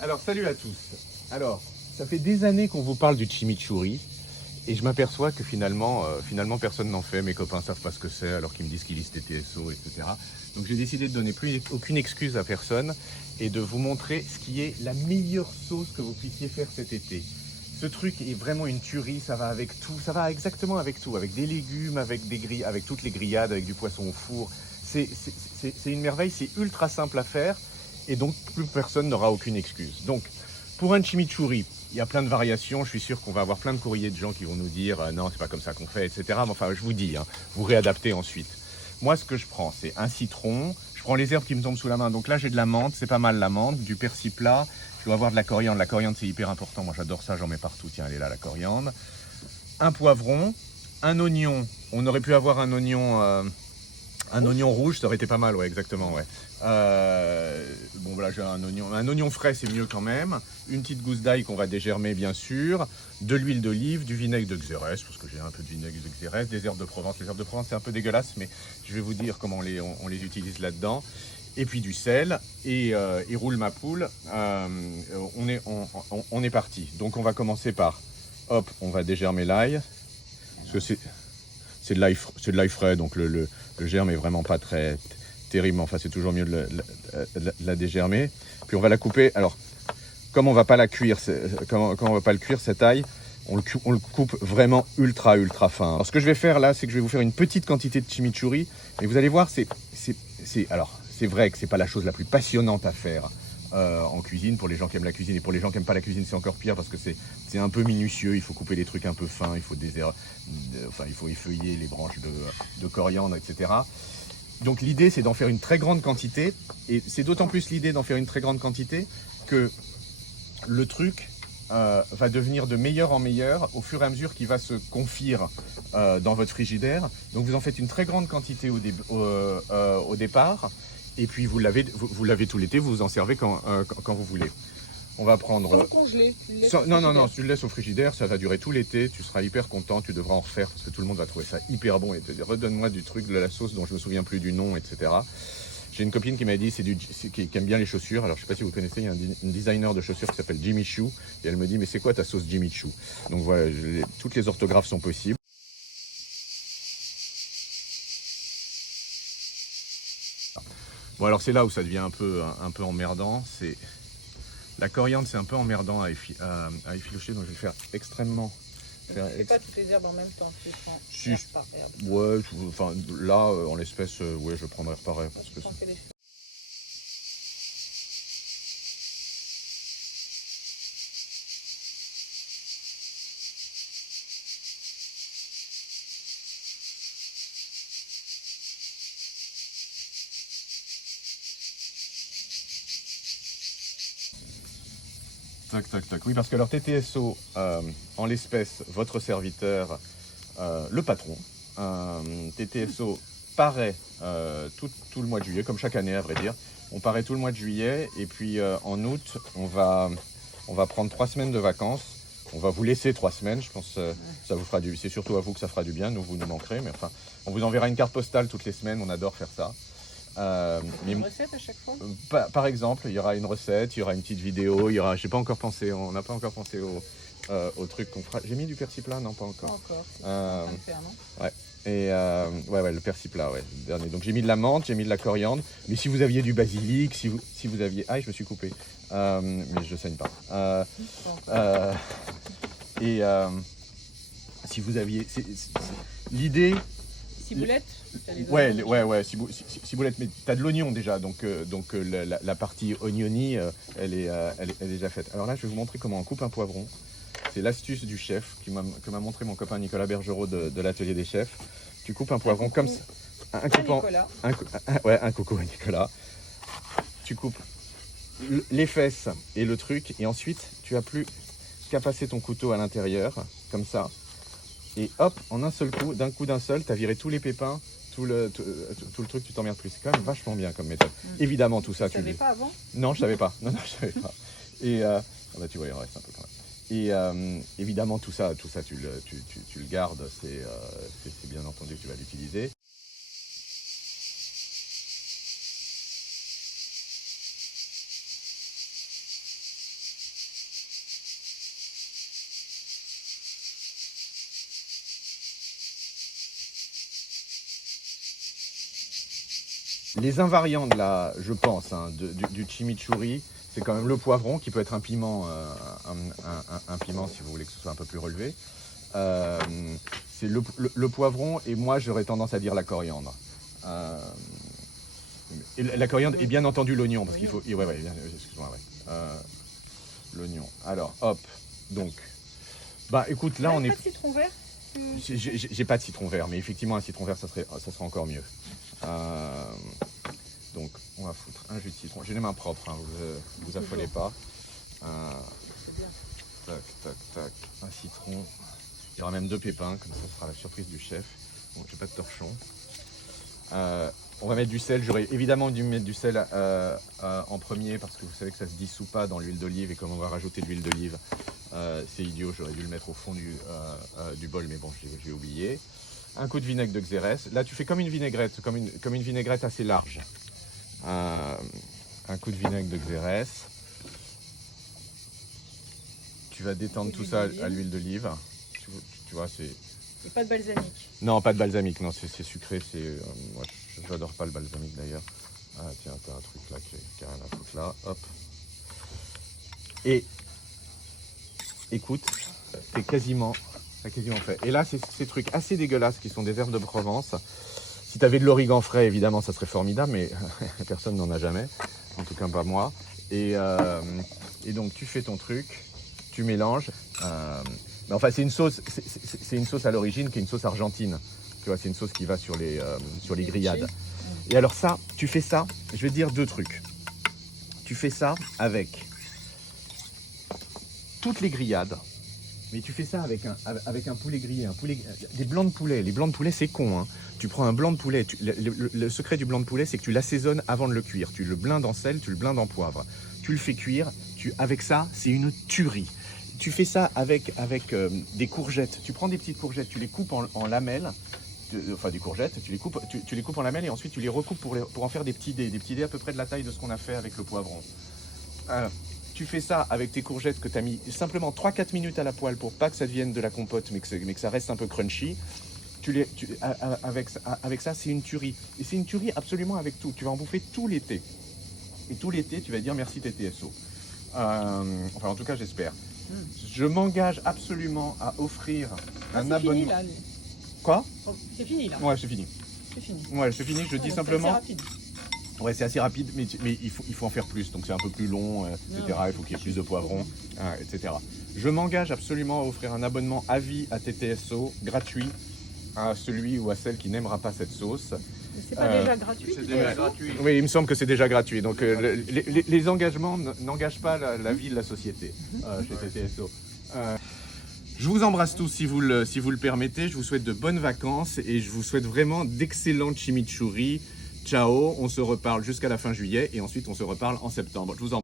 Alors, salut à tous. Alors, ça fait des années qu'on vous parle du chimichurri et je m'aperçois que finalement personne n'en fait. Mes copains savent pas ce que c'est alors qu'ils me disent qu'ils lisent TTSO, etc. Donc j'ai décidé de donner plus aucune excuse à personne et de vous montrer ce qui est la meilleure sauce que vous puissiez faire cet été. Ce truc est vraiment une tuerie, ça va avec tout, ça va exactement avec tout, avec des légumes, avec toutes les grillades, avec du poisson au four. C'est une merveille, c'est ultra simple à faire et donc plus personne n'aura aucune excuse. Donc pour un chimichurri, il y a plein de variations, je suis sûr qu'on va avoir plein de courriers de gens qui vont nous dire non, c'est pas comme ça qu'on fait, etc. Mais enfin, je vous dis, hein, vous réadaptez ensuite. Moi, ce que je prends, c'est un citron, je prends les herbes qui me tombent sous la main. Donc là, j'ai de la menthe, c'est pas mal la menthe, du persil plat, je dois avoir de la coriandre. La coriandre, c'est hyper important, moi j'adore ça, j'en mets partout. Tiens, elle est là, la coriandre. Un poivron, un oignon, on aurait pu avoir un oignon rouge, ça aurait été pas mal, ouais, exactement, ouais. Bon, voilà, j'ai un oignon frais, c'est mieux quand même. Une petite gousse d'ail qu'on va dégermer, bien sûr. De l'huile d'olive, du vinaigre de Xérès, parce que j'ai un peu de vinaigre de Xérès, des herbes de Provence. Les herbes de Provence, c'est un peu dégueulasse, mais je vais vous dire comment on les utilise là-dedans. Et puis du sel, et roule ma poule. On est parti. Donc, on va commencer par, hop, on va dégermer l'ail, parce que c'est de l'ail frais, donc le germe est vraiment pas très terrible. Enfin, c'est toujours mieux de la dégermer. Puis on va la couper. Alors, comme on va pas la cuire, comme on va pas le cuire, cette ail, on le coupe vraiment ultra fin. Alors, ce que je vais faire là, c'est que je vais vous faire une petite quantité de chimichurri. Et vous allez voir, alors, c'est vrai que c'est pas la chose la plus passionnante à faire en cuisine, pour les gens qui aiment la cuisine, et pour les gens qui n'aiment pas la cuisine, c'est encore pire parce que c'est un peu minutieux, il faut couper les trucs un peu fins, il faut il faut effeuiller les branches de coriandre, etc. Donc l'idée, c'est d'en faire une très grande quantité, et c'est d'autant plus l'idée d'en faire une très grande quantité que le truc va devenir de meilleur en meilleur au fur et à mesure qu'il va se confire dans votre frigidaire. Donc vous en faites une très grande quantité au départ, et puis vous l'avez tout l'été, vous vous en servez quand vous voulez. On va prendre... Sans le congeler, tu le laisses au Non, frigidaire. tu le laisses au frigidaire, ça va durer tout l'été, tu seras hyper content, tu devras en refaire parce que tout le monde va trouver ça hyper bon et te dire redonne-moi du truc, de la sauce dont je me souviens plus du nom, etc. J'ai une copine qui m'a dit qui aime bien les chaussures. Alors je sais pas si vous connaissez, il y a un designer de chaussures qui s'appelle Jimmy Choo et elle me dit mais c'est quoi ta sauce Jimmy Choo? Donc voilà, toutes les orthographes sont possibles. Bon alors c'est là où ça devient un peu emmerdant. C'est la coriandre, c'est un peu emmerdant à effilocher, donc je vais faire extrêmement. Tu ne fais pas toutes les herbes en même temps, tu prends Si, herbe par herbe. ouais, enfin là en l'espèce, ouais, je prendrais pareil parce que Tu fais les choses. tac. Oui, parce que alors TTSO, en l'espèce, votre serviteur, le patron, TTSO paraît tout le mois de juillet, comme chaque année à vrai dire. On paraît tout le mois de juillet et puis en août, on va prendre 3 semaines de vacances. On va vous laisser 3 semaines, je pense ça vous fera c'est surtout à vous que ça fera du bien, nous vous nous manquerez, mais enfin, on vous enverra une carte postale toutes les semaines, on adore faire ça. Mais Une recette à chaque fois? par exemple, il y aura une recette, il y aura une petite vidéo, il y aura, j'ai pas encore pensé, on n'a pas encore pensé au truc qu'on fera. J'ai mis du persil plat, non pas Pas encore. encore. C'est en train de faire, non? Ouais. Et ouais, le persil plat, ouais, le dernier. Donc j'ai mis de la menthe, j'ai mis de la coriandre. Mais si vous aviez du basilic, si vous aviez, ah, je me suis coupé, mais je saigne pas. Et si vous aviez, l'idée. Ciboulette? Ouais, ciboulette, mais tu as de l'oignon déjà, donc la partie oignoni, elle est déjà faite. Alors là, je vais vous montrer comment on coupe un poivron. C'est l'astuce du chef que m'a montré mon copain Nicolas Bergerot de l'atelier des chefs. Tu coupes un poivron comme ça. Nicolas. Un coco à Nicolas. Tu coupes les fesses et le truc, et ensuite, tu as plus qu'à passer ton couteau à l'intérieur, comme ça. Et hop, en un seul coup, d'un seul, tu as viré tous les pépins, tout le truc, tu t'emmerdes plus. C'est quand même vachement bien comme méthode. Évidemment, tout ça, Tu savais pas avant? Non, je savais pas. Non, je savais pas. Et bah, tu vois, il en reste un peu quand même. Et évidemment, tout ça, tu le gardes. C'est bien entendu que tu vas l'utiliser. Les invariants je pense, hein, du chimichurri, c'est quand même le poivron qui peut être un piment, un piment si vous voulez que ce soit un peu plus relevé. C'est le poivron et moi j'aurais tendance à dire la coriandre. Et la coriandre et bien entendu l'oignon parce qu'il faut. Ouais, excuse-moi, ouais. L'oignon. Alors, hop. Donc, bah écoute, là on est. Pas de citron vert. J'ai pas de citron vert, mais effectivement un citron vert ça serait encore mieux. Donc on va foutre un jus de citron. J'ai les mains propres, hein, vous affolez pas. Tac, tac, tac. Un citron. Il y aura même 2 pépins, comme ça sera la surprise du chef. Bon, j'ai pas de torchon. On va mettre du sel. J'aurais évidemment dû mettre du sel en premier parce que vous savez que ça se dissout pas dans l'huile d'olive et comme on va rajouter de l'huile d'olive, c'est idiot. J'aurais dû le mettre au fond du bol, mais bon, j'ai oublié. Un coup de vinaigre de Xérès. Là, tu fais comme une vinaigrette, comme une vinaigrette assez large. Un coup de vinaigre de Xérès. Tu vas détendre tout ça à l'huile d'olive. Tu vois, c'est... Et pas de balsamique. Non, pas de balsamique, non, c'est sucré. Moi, je n'adore pas le balsamique d'ailleurs. Ah tiens, t'as un truc là qui a rien à foutre là. Hop. Et écoute, c'est quasiment fait. Et là, c'est ces trucs assez dégueulasses qui sont des herbes de Provence. Si tu avais de l'origan frais, évidemment, ça serait formidable, mais personne n'en a jamais. En tout cas, pas moi. Et donc, tu fais ton truc, tu mélanges. Mais enfin, c'est une sauce à l'origine qui est une sauce argentine. Tu vois, c'est une sauce qui va sur les grillades. Et alors ça, tu fais ça, je vais te dire 2 trucs. Tu fais ça avec toutes les grillades, mais tu fais ça avec un poulet grillé, des blancs de poulet. Les blancs de poulet, c'est con, hein. Tu prends un blanc de poulet, le secret du blanc de poulet, c'est que tu l'assaisonnes avant de le cuire. Tu le blindes en sel, tu le blindes en poivre. Tu le fais cuire, avec ça, c'est une tuerie. Tu fais ça avec des courgettes. Tu prends des petites courgettes, tu les coupes en lamelles. Enfin, des courgettes, tu les coupes en lamelles et ensuite tu les recoupes pour en faire des petits dés à peu près de la taille de ce qu'on a fait avec le poivron. Tu fais ça avec tes courgettes que tu as mis simplement 3-4 minutes à la poêle pour pas que ça devienne de la compote, mais que ça reste un peu crunchy. Avec ça, c'est une tuerie. Et c'est une tuerie absolument avec tout. Tu vas en bouffer tout l'été. Et tout l'été, tu vas dire merci TTSO. Enfin, en tout cas, j'espère. Je m'engage absolument à offrir un abonnement. Fini, là. Quoi? C'est fini là. Ouais, c'est fini. C'est fini. Ouais, c'est fini. Je dis simplement. C'est rapide. Ouais, c'est assez rapide, mais il faut en faire plus. Donc c'est un peu plus long, etc. Il faut qu'il y ait plus de poivrons, etc. Je m'engage absolument à offrir un abonnement à vie à TTSO gratuit à celui ou à celle qui n'aimera pas cette sauce. C'est pas déjà gratuit? C'est déjà gratuit. Oui, il me semble que c'est déjà gratuit. Donc les engagements n'engagent pas la vie de la société chez TTSO. Je vous embrasse tous si vous le permettez. Je vous souhaite de bonnes vacances et je vous souhaite vraiment d'excellents chimichurri. Ciao, on se reparle jusqu'à la fin juillet et ensuite on se reparle en septembre. Je vous embrasse.